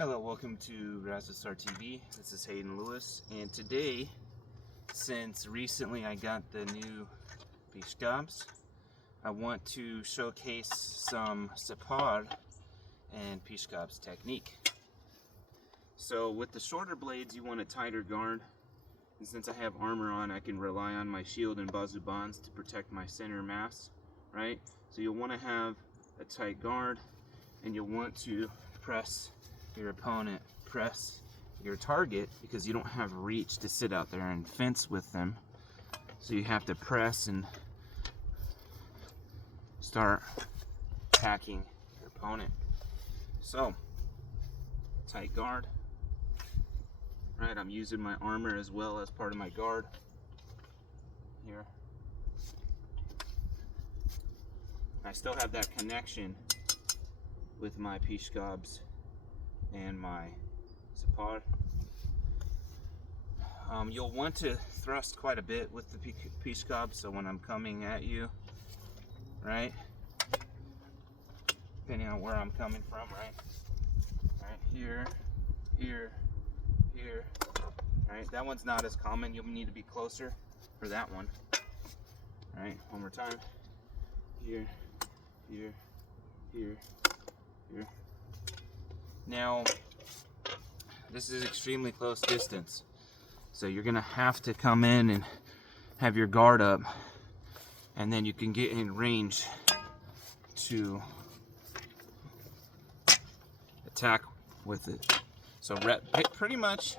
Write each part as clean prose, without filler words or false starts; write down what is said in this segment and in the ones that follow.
Hello, welcome to Razmafzar TV. This is Hayden Lewis, and today, since recently I got the new Pishqabz, I want to showcase some separ and Pishqabz technique. So with the shorter blades, you want a tighter guard, and since I have armor on, I can rely on my shield and bazu bonds to protect my center mass, right? So you'll want to have a tight guard, and you'll want to press your opponent, press your target, because you don't have reach to sit out there and fence with them. So you have to press and start attacking your opponent. So, tight guard. Right, I'm using my armor as well as part of my guard here. I still have that connection with my Pishqabz and my separ. You'll want to thrust quite a bit with the Pishqabz, so when I'm coming at you, right, depending on where I'm coming from, right here, here, here, right, that one's not as common. You'll need to be closer for that one. Right, one more time, here, here, here, here. Now, this is extremely close distance, so you're gonna have to come in and have your guard up, and then you can get in range to attack with it. So pretty much,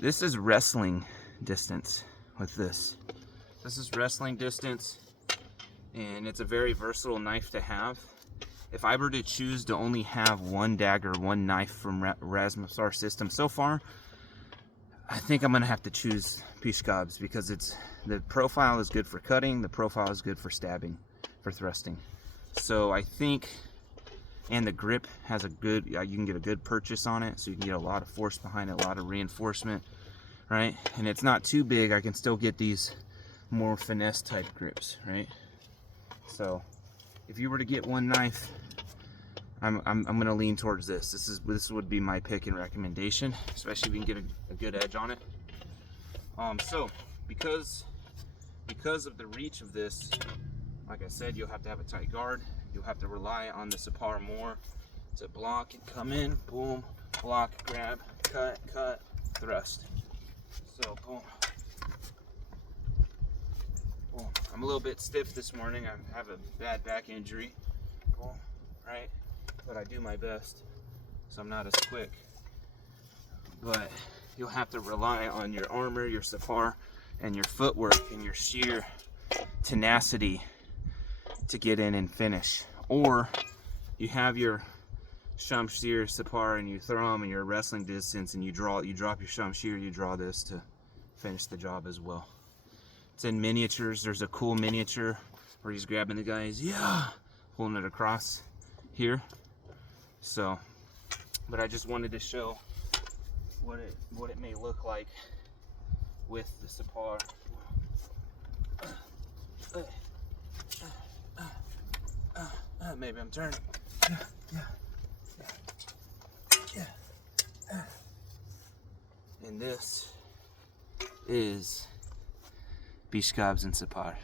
this is wrestling distance with this. This is wrestling distance, and it's a very versatile knife to have. If I were to choose to only have one dagger, one knife from Razmafzar system so far, I think I'm gonna have to choose Pishqabz, because the profile is good for cutting, the profile is good for stabbing, for thrusting. So I think, and the grip has a good, you can get a good purchase on it, so you can get a lot of force behind it, a lot of reinforcement, right? And it's not too big. I can still get these more finesse type grips, right? So if you were to get one knife, I'm gonna lean towards this. This would be my pick and recommendation, especially if you can get a good edge on it. So because of the reach of this, like I said, you'll have to have a tight guard. You'll have to rely on the separ more to block and come in, boom, block, grab, cut, thrust. So boom, boom. I'm a little bit stiff this morning. I have a bad back injury, boom, right? But I do my best, so I'm not as quick. But you'll have to rely on your armor, your separ, and your footwork and your sheer tenacity to get in and finish. Or you have your shamshir separ and you throw them in your wrestling distance, and you drop your shamshir, you draw this to finish the job as well. It's in miniatures. There's a cool miniature where he's grabbing the guys, pulling it across here. So, but I just wanted to show what it may look like with the separ. Maybe I'm turning. And this is Pishqabz and separ.